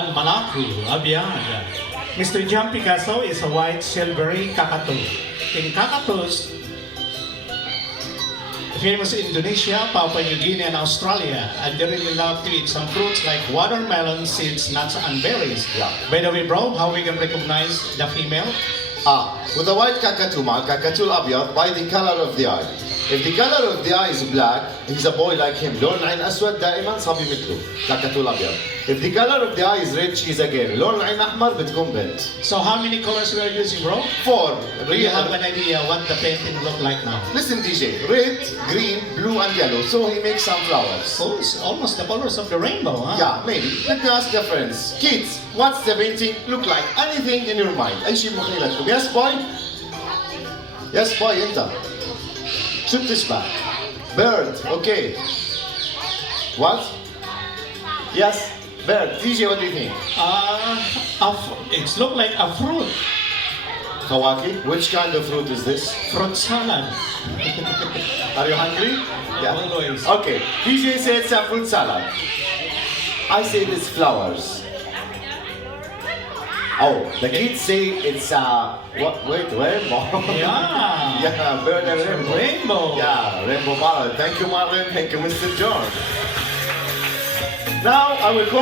Almanacu, Abiad. Mr. John Picasso is a white silvery cockatoo. In cockatoos, famous in Indonesia, Papua New Guinea, and Australia, and they really love to eat some fruits like watermelon, seeds, nuts, and berries. Yeah. By the way, bro, how we can recognize the female? With the white cockatoo, مع الكاكاتو الأبيض by the color of the eye. If the color of the eye is black, he's a boy like him. لون العين أسود دائما صبي مثله كاكاتو الأبيض. If the color of the eye is red, she's a girl. لون العين أحمر بتكون بنت. So how many colors we are using, bro? 4. Do you have an idea what the painting look like now? Listen, DJ. Red, green, blue, and yellow. So he makes some flowers. Oh, it's almost the colors of the rainbow, huh? Yeah, maybe. Let me ask your friends. Kids, what's the painting look like? Anything in your mind. أي شيء مخيلتكم. Yes, boy? Yes, boy, أنت. شو بتشبه؟ Bird. Okay. What? Yes, bird. DJ, what do you think? It's look like a fruit. Kawaki. Which kind of fruit is this? Fruit salad. Are you hungry? Always. Okay. DJ said it's a fruit salad. I say it's flowers. Oh, the kids say it's what? Wait, rainbow. Yeah. Yeah, bird and rainbow. Rainbow. Yeah, rainbow Marlon. Thank you, Marlon. Thank you, Mr. John. Now I will call